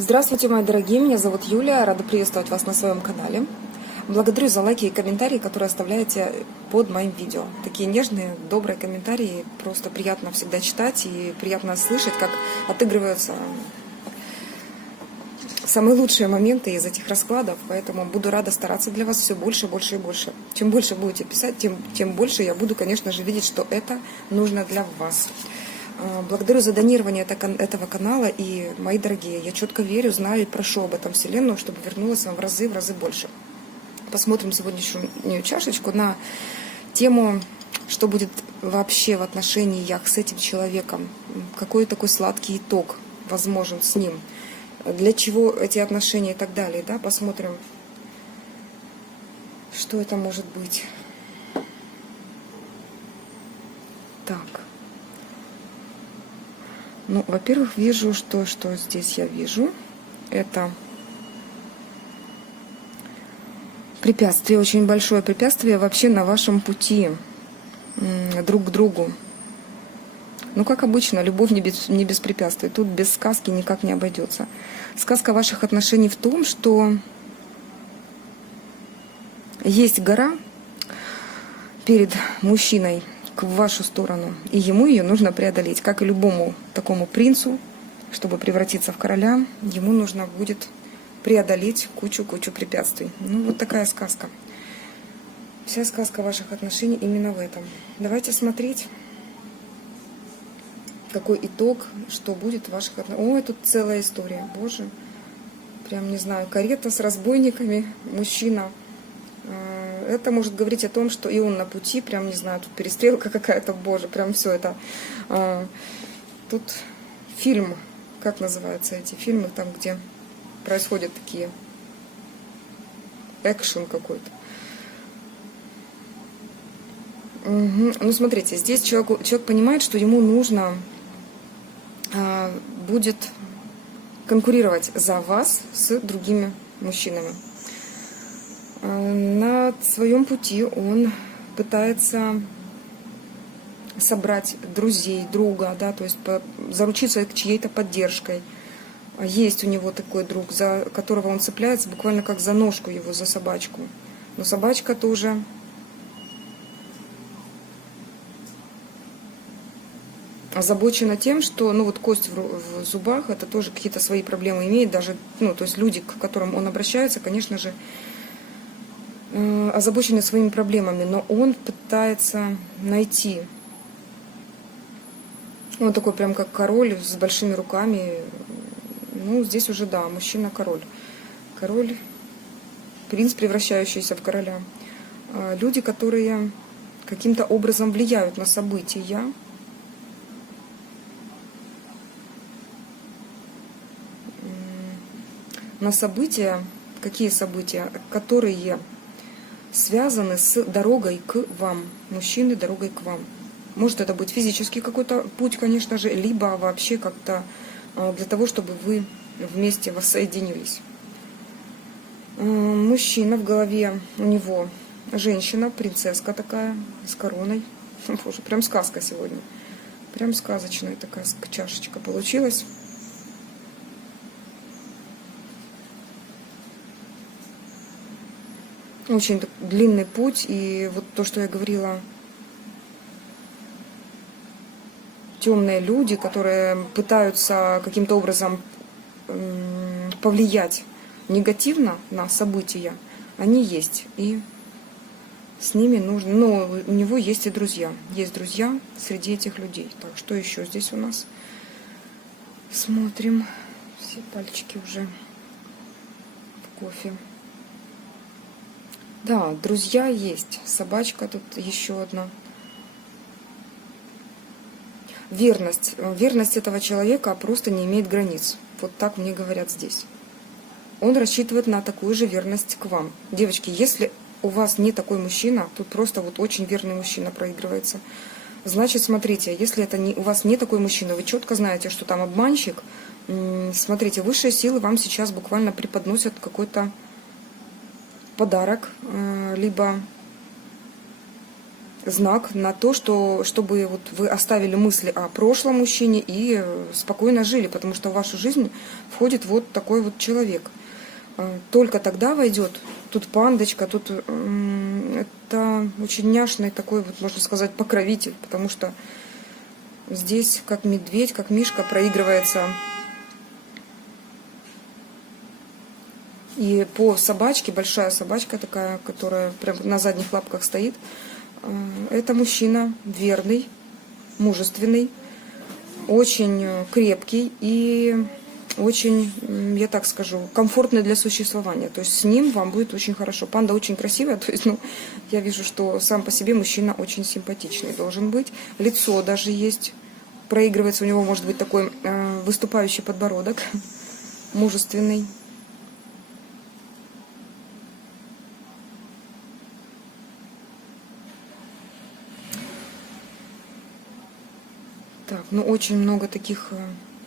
Здравствуйте, мои дорогие, меня зовут Юлия, рада приветствовать вас на своем канале. Благодарю за лайки и комментарии, которые оставляете под моим видео. Такие нежные, добрые комментарии, просто приятно всегда читать и приятно слышать, как отыгрываются самые лучшие моменты из этих раскладов, поэтому буду рада стараться для вас все больше, больше и больше. Чем больше будете писать, тем больше я буду, конечно же, видеть, что это нужно для вас. Благодарю за донирование этого канала, и, мои дорогие, я четко верю, знаю и прошу об этом Вселенную, чтобы вернулась вам в разы больше. Посмотрим сегодняшнюю чашечку на тему, что будет вообще в отношениях с этим человеком, какой такой сладкий итог возможен с ним, для чего эти отношения и так далее. Да? Посмотрим, что это может быть. Так. Ну, во-первых, вижу, что здесь я вижу. Это препятствие, очень большое препятствие вообще на вашем пути друг к другу. Ну, как обычно, любовь не без препятствий. Тут без сказки никак не обойдется. Сказка ваших отношений в том, что есть гора перед мужчиной в вашу сторону, и ему ее нужно преодолеть. Как и любому такому принцу, чтобы превратиться в короля, ему нужно будет преодолеть кучу препятствий. Ну, вот такая сказка. Вся сказка ваших отношений именно в этом. Давайте смотреть, какой итог, что будет в ваших отношениях. Ой, тут целая история, боже. Прям не знаю, карета с разбойниками, мужчина. Это может говорить о том, что и он на пути, прям, не знаю, тут перестрелка какая-то, боже, прям все это. Тут фильм, как называются эти фильмы, там, где происходят такие, экшен какой-то. Угу. Ну, смотрите, здесь человек понимает, что ему нужно будет конкурировать за вас с другими мужчинами. На своем пути он пытается собрать друзей, друга, да, то есть заручиться чьей-то поддержкой. Есть у него такой друг, за которого он цепляется буквально как за ножку его, за собачку. Но собачка тоже озабочена тем, что, ну, вот кость в зубах, это тоже какие-то свои проблемы имеет, даже, ну, то есть люди, к которым он обращается, конечно же, озабочены своими проблемами, но он пытается найти. Он такой прям как король с большими руками. Ну, здесь уже, да, мужчина-король. Король, принц, превращающийся в короля. Люди, которые каким-то образом влияют на события. На события, какие события? Которые связаны с дорогой к вам, мужчины дорогой к вам. Может это быть физический какой-то путь, конечно же, либо вообще как-то для того, чтобы вы вместе воссоединились. Мужчина, в голове у него женщина, принцесска такая, с короной. Боже, прям сказка сегодня. Прям сказочная такая чашечка получилась. Очень длинный путь, и вот то, что я говорила, темные люди, которые пытаются каким-то образом повлиять негативно на события, они есть, и с ними нужно, но у него есть и друзья, есть друзья среди этих людей. Так, что еще здесь у нас? Смотрим, все пальчики уже в кофе. Да, друзья есть. Собачка тут еще одна. Верность. Верность этого человека просто не имеет границ. Вот так мне говорят здесь. Он рассчитывает на такую же верность к вам. Девочки, если у вас не такой мужчина, тут просто вот очень верный мужчина проигрывается. Значит, смотрите, если это у вас не такой мужчина, вы четко знаете, что там обманщик, смотрите, высшие силы вам сейчас буквально преподносят какой-то подарок, либо знак на то, что, чтобы вот вы оставили мысли о прошлом мужчине и спокойно жили, потому что в вашу жизнь входит вот такой вот человек. Только тогда войдет. Тут пандочка, тут это очень няшный такой, вот можно сказать, покровитель, потому что здесь как медведь, как мишка проигрывается. И по собачке, большая собачка такая, которая прям на задних лапках стоит, это мужчина верный, мужественный, очень крепкий и очень, я так скажу, комфортный для существования. То есть с ним вам будет очень хорошо. Панда очень красивая, то есть, я вижу, что сам по себе мужчина очень симпатичный должен быть. Лицо даже есть, проигрывается, у него может быть такой выступающий подбородок, мужественный. Так, очень много таких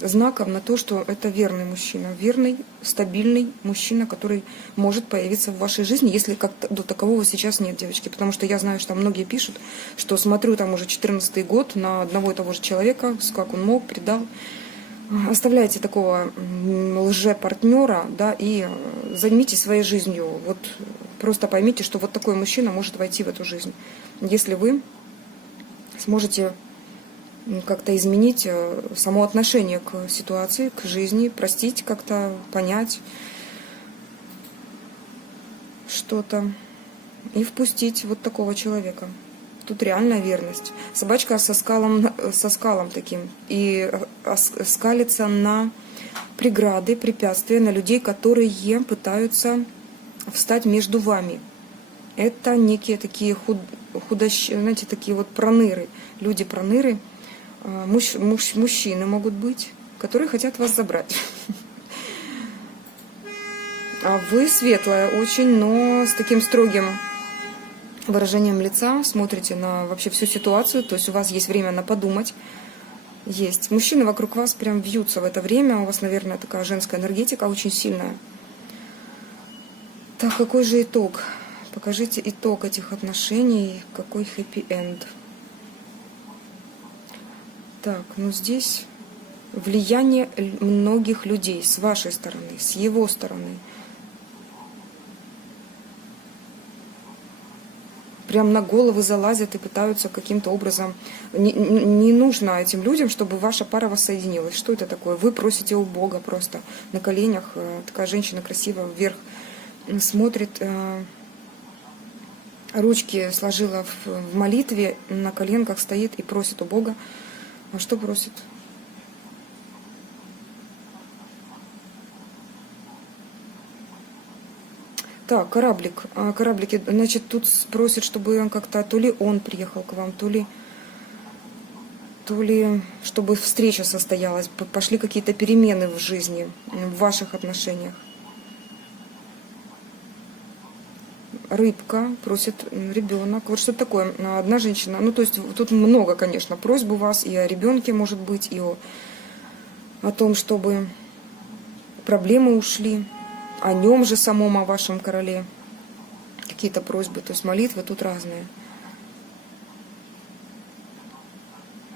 знаков на то, что это верный мужчина. Верный, стабильный мужчина, который может появиться в вашей жизни, если как-то до такового сейчас нет, девочки. Потому что я знаю, что многие пишут, что смотрю там уже 14-й год на одного и того же человека, как он мог, предал. Оставляйте такого лже-партнера, да, и займитесь своей жизнью. Вот просто поймите, что вот такой мужчина может войти в эту жизнь. Если вы сможете как-то изменить само отношение к ситуации, к жизни, простить как-то, понять что-то и впустить вот такого человека. Тут реальная верность. Собачка со скалом таким. И скалится на преграды, препятствия, на людей, которые пытаются встать между вами. Это некие такие знаете, такие вот проныры. Люди-проныры. Мужчины могут быть, которые хотят вас забрать. А вы светлая очень, но с таким строгим выражением лица смотрите на вообще всю ситуацию, то есть у вас есть время на подумать. Есть. Мужчины вокруг вас прям вьются в это время, у вас, наверное, такая женская энергетика очень сильная. Так, какой же итог? Покажите итог этих отношений, какой хэппи-энд. Так, здесь влияние многих людей с вашей стороны, с его стороны. Прям на головы залазят и пытаются каким-то образом... Не нужно этим людям, чтобы ваша пара воссоединилась. Что это такое? Вы просите у Бога просто на коленях. Такая женщина красивая вверх смотрит, ручки сложила в молитве, на коленках стоит и просит у Бога. А что просит? Так, кораблик. Кораблики, значит, тут просит, чтобы он как-то, то ли он приехал к вам, то ли чтобы встреча состоялась, пошли какие-то перемены в жизни, в ваших отношениях. Рыбка, просит ребенок. Вот что такое. Одна женщина. То есть тут много, конечно, просьб у вас и о ребенке, может быть, и о том, чтобы проблемы ушли, о нем же самом, о вашем короле. Какие-то просьбы, то есть молитвы тут разные.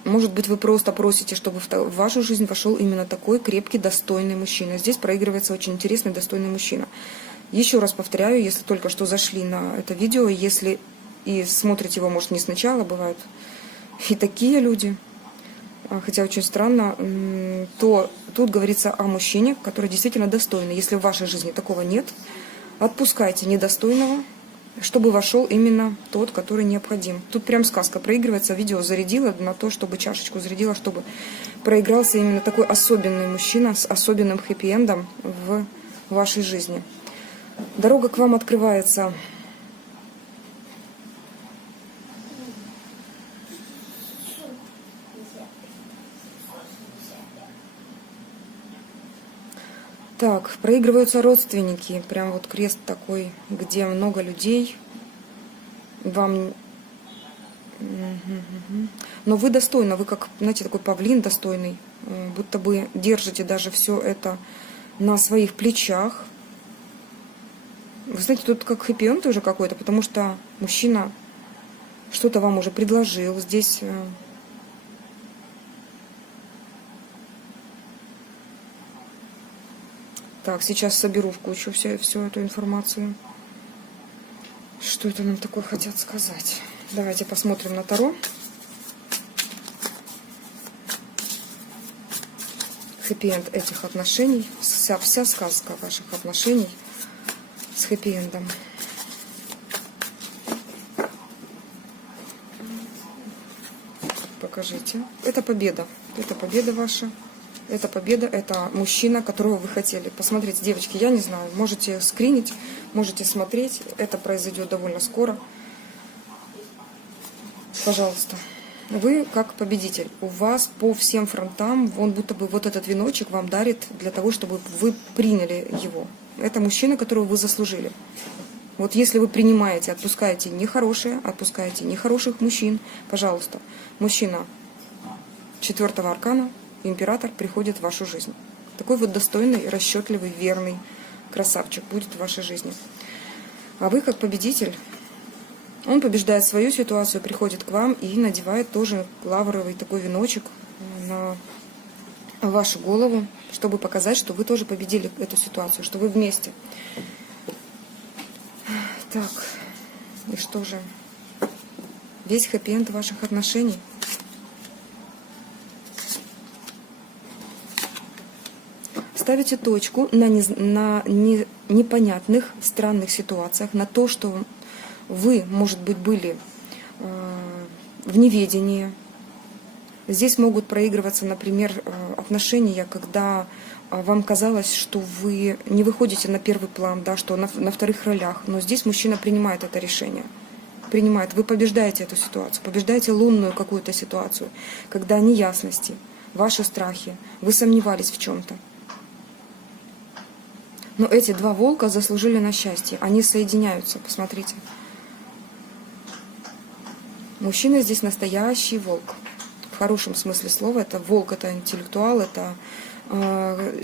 Может быть, вы просто просите, чтобы в вашу жизнь вошел именно такой крепкий, достойный мужчина. Здесь проигрывается очень интересный, достойный мужчина. Еще раз повторяю, если только что зашли на это видео, если и смотрите его, может, не сначала, бывают и такие люди, хотя очень странно, то тут говорится о мужчине, который действительно достойный. Если в вашей жизни такого нет, отпускайте недостойного, чтобы вошел именно тот, который необходим. Тут прям сказка проигрывается, видео зарядила на то, чтобы чашечку зарядила, чтобы проигрался именно такой особенный мужчина с особенным хэппи-эндом в вашей жизни. Дорога к вам открывается. Так, проигрываются родственники. Прям вот крест такой, где много людей. Вам... Но вы достойны, вы как, знаете, такой павлин достойный. Будто бы держите даже все это на своих плечах. Вы знаете, тут как хэппи-энд уже какой-то, потому что мужчина что-то вам уже предложил. Здесь так, сейчас соберу в кучу всю эту информацию. Что это нам такое хотят сказать? Давайте посмотрим на Таро. Хэппи-энд этих отношений. Вся сказка ваших отношений с хэппи-эндом. Покажите. Это победа. Это победа ваша. Это победа. Это мужчина, которого вы хотели. Посмотрите, девочки, я не знаю. Можете скринить, можете смотреть. Это произойдет довольно скоро. Пожалуйста. Вы как победитель. У вас по всем фронтам, он будто бы вот этот веночек вам дарит для того, чтобы вы приняли его. Это мужчина, которого вы заслужили. Вот если вы принимаете, отпускаете нехорошие, отпускаете нехороших мужчин, пожалуйста, мужчина 4-го аркана, император, приходит в вашу жизнь. Такой вот достойный, расчетливый, верный красавчик будет в вашей жизни. А вы как победитель, он побеждает свою ситуацию, приходит к вам и надевает тоже лавровый такой веночек на вашу голову, чтобы показать, что вы тоже победили эту ситуацию, что вы вместе. Так, и что же? Весь хэппи-энд ваших отношений. Ставите точку на непонятных, странных ситуациях, на то, что вы, может быть, были в неведении. Здесь могут проигрываться, например, отношения, когда вам казалось, что вы не выходите на первый план, да, что на вторых ролях. Но здесь мужчина принимает это решение. Принимает. Вы побеждаете эту ситуацию, побеждаете лунную какую-то ситуацию, когда неясности, ваши страхи, вы сомневались в чем-то. Но эти два волка заслужили на счастье. Они соединяются, посмотрите. Мужчина здесь настоящий волк. В хорошем смысле слова. Это волк, это интеллектуал, это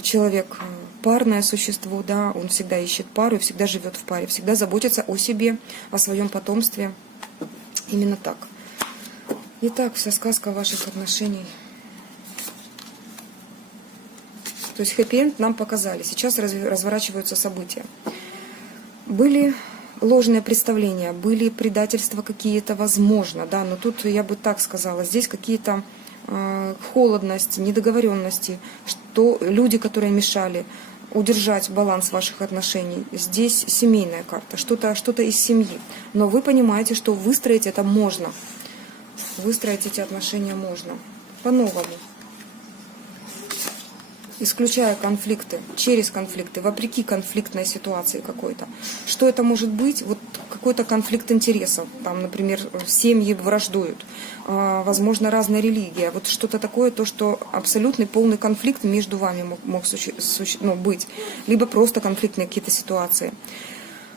человек, парное существо, да, он всегда ищет пару и всегда живет в паре, всегда заботится о себе, о своем потомстве. Именно так. Итак, вся сказка ваших отношений. То есть хэппи-энд нам показали. Сейчас разворачиваются события. Были ложные представления, были предательства какие-то, возможно, да, но тут я бы так сказала, здесь какие-то холодности, недоговоренности, что люди, которые мешали удержать баланс ваших отношений. Здесь семейная карта, что-то из семьи. Но вы понимаете, что выстроить это можно. Выстроить эти отношения можно. По-новому. Исключая конфликты, через конфликты, вопреки конфликтной ситуации какой-то. Что это может быть? Вот какой-то конфликт интересов. Там, например, семьи враждуют. Возможно, разная религия. Вот что-то такое, то, что абсолютный полный конфликт между вами мог быть. Либо просто конфликтные какие-то ситуации.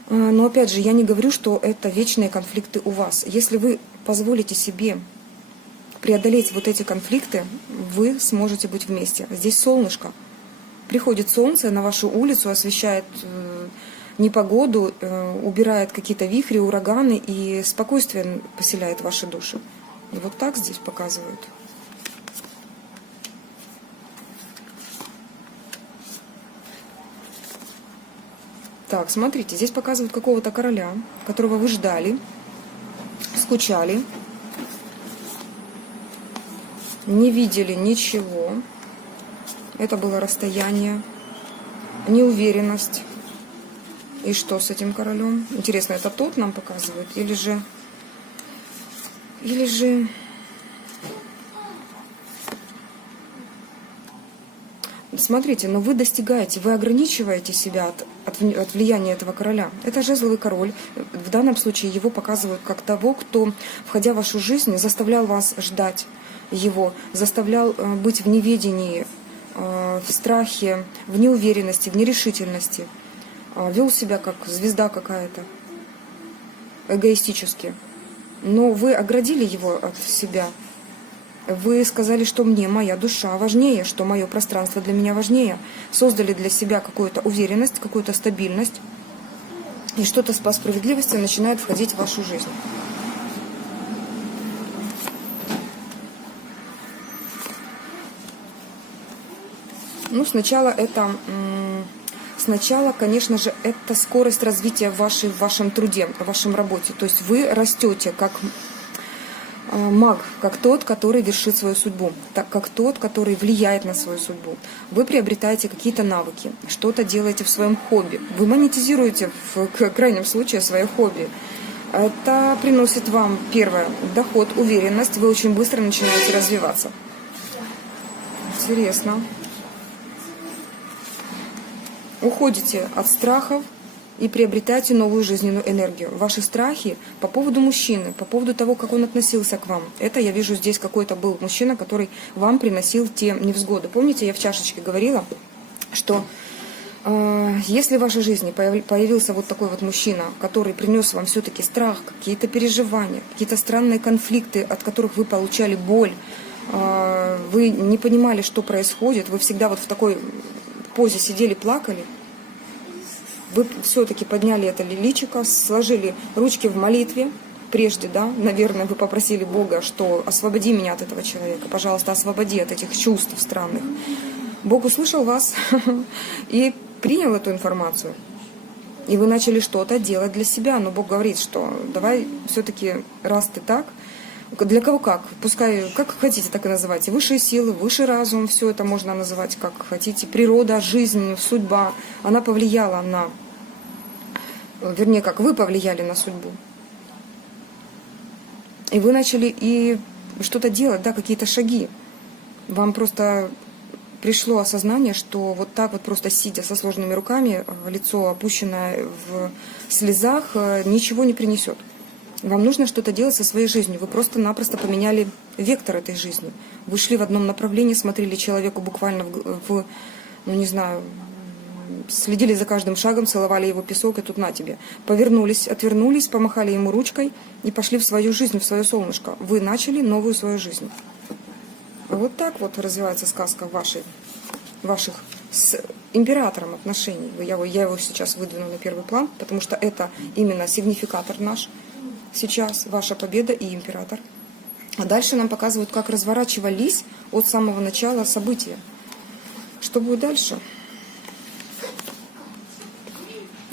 Но опять же, я не говорю, что это вечные конфликты у вас. Если вы позволите себе преодолеть вот эти конфликты, вы сможете быть вместе. Здесь солнышко. Приходит солнце на вашу улицу, освещает непогоду, убирает какие-то вихри, ураганы и спокойствие поселяет ваши души. И вот так здесь показывают. Так, смотрите, здесь показывают какого-то короля, которого вы ждали, скучали, не видели ничего. Это было расстояние, неуверенность. И что с этим королем? Интересно, это тот нам показывает? Или же... Смотрите, но вы достигаете, вы ограничиваете себя от влияния этого короля. Это жезловый король. В данном случае его показывают как того, кто, входя в вашу жизнь, заставлял вас ждать его, заставлял быть в неведении, в страхе, в неуверенности, в нерешительности. Вел себя как звезда какая-то, эгоистически. Но вы оградили его от себя. Вы сказали, что мне моя душа важнее, что мое пространство для меня важнее. Создали для себя какую-то уверенность, какую-то стабильность. И что-то по справедливости начинает входить в вашу жизнь. Ну, сначала, конечно же, это скорость развития в вашем труде, в вашем работе. То есть вы растете как маг, как тот, который вершит свою судьбу, так как тот, который влияет на свою судьбу. Вы приобретаете какие-то навыки, что-то делаете в своем хобби. Вы монетизируете в крайнем случае свое хобби. Это приносит вам, первое, доход, уверенность. Вы очень быстро начинаете развиваться. Интересно. Уходите от страхов и приобретаете новую жизненную энергию. Ваши страхи по поводу мужчины, по поводу того, как он относился к вам. Это я вижу здесь какой-то был мужчина, который вам приносил те невзгоды. Помните, я в чашечке говорила, что если в вашей жизни появился вот такой вот мужчина, который принес вам все-таки страх, какие-то переживания, какие-то странные конфликты, от которых вы получали боль, вы не понимали, что происходит, вы всегда вот в такой позе сидели, плакали, вы все-таки подняли это личико, сложили ручки в молитве, прежде, да, наверное, вы попросили Бога, что освободи меня от этого человека, пожалуйста, освободи от этих чувств странных. Бог услышал вас и принял эту информацию. И вы начали что-то делать для себя. Но Бог говорит, что давай все-таки, раз ты так, для кого как, пускай, как хотите, так и называйте. Высшие силы, высший разум, все это можно называть как хотите. Природа, жизнь, судьба, она повлияла на, вернее, как вы повлияли на судьбу. И вы начали и что-то делать, да, какие-то шаги. Вам просто пришло осознание, что вот так вот просто сидя со сложными руками, лицо опущенное в слезах, ничего не принесет. Вам нужно что-то делать со своей жизнью. Вы просто-напросто поменяли вектор этой жизни. Вы шли в одном направлении, смотрели человеку буквально ну не знаю, следили за каждым шагом, целовали его песок, и тут на тебе. Повернулись, отвернулись, помахали ему ручкой и пошли в свою жизнь, в свое солнышко. Вы начали новую свою жизнь. Вот так вот развивается сказка ваших с императором отношений. Я его сейчас выдвину на первый план, потому что это именно сигнификатор наш сейчас, ваша победа и император. А дальше нам показывают, как разворачивались от самого начала события. Что будет дальше?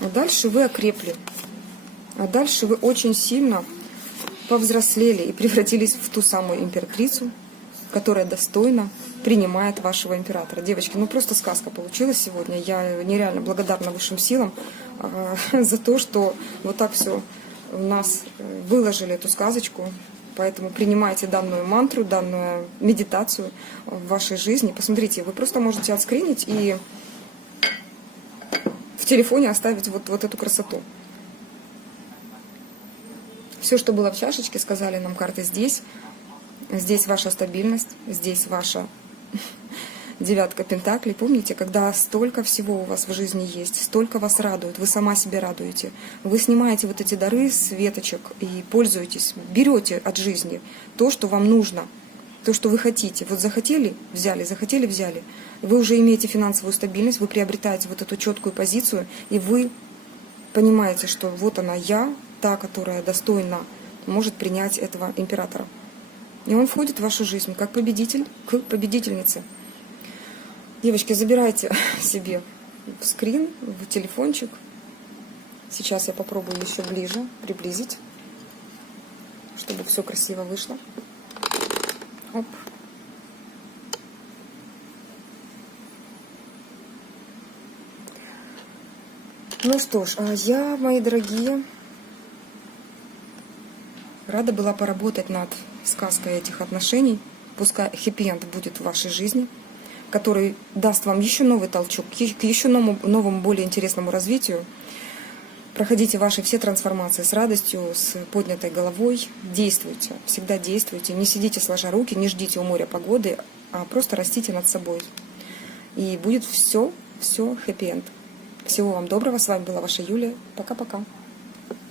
А дальше вы окрепли. А дальше вы очень сильно повзрослели и превратились в ту самую императрицу, которая достойно принимает вашего императора. Девочки, ну просто сказка получилась сегодня. Я нереально благодарна высшим силам за то, что вот так все у нас выложили эту сказочку. Поэтому принимайте данную мантру, данную медитацию в вашей жизни. Посмотрите, вы просто можете отскринить и в телефоне оставить вот эту красоту. Все, что было в чашечке, сказали нам карты здесь. Здесь ваша стабильность, здесь ваша девятка пентаклей. Помните, когда столько всего у вас в жизни есть, столько вас радует, вы сама себе радуете. Вы снимаете вот эти дары с веточек и пользуетесь, берете от жизни то, что вам нужно, то, что вы хотите. Вот захотели – взяли, захотели – взяли. Вы уже имеете финансовую стабильность, вы приобретаете вот эту четкую позицию, и вы понимаете, что вот она я, та, которая достойна, может принять этого императора. И он входит в вашу жизнь как победитель к победительнице. Девочки, забирайте себе в скрин, в телефончик. Сейчас я попробую еще ближе приблизить, чтобы все красиво вышло. Оп. Ну что ж, я, мои дорогие, рада была поработать над сказкой этих отношений. Пускай хэппи-энд будет в вашей жизни, который даст вам еще новый толчок, к еще новому, более интересному развитию. Проходите ваши все трансформации с радостью, с поднятой головой. Действуйте, всегда действуйте. Не сидите сложа руки, не ждите у моря погоды, а просто растите над собой. И будет все хэппи-энд. Всего вам доброго. С вами была ваша Юлия. Пока-пока.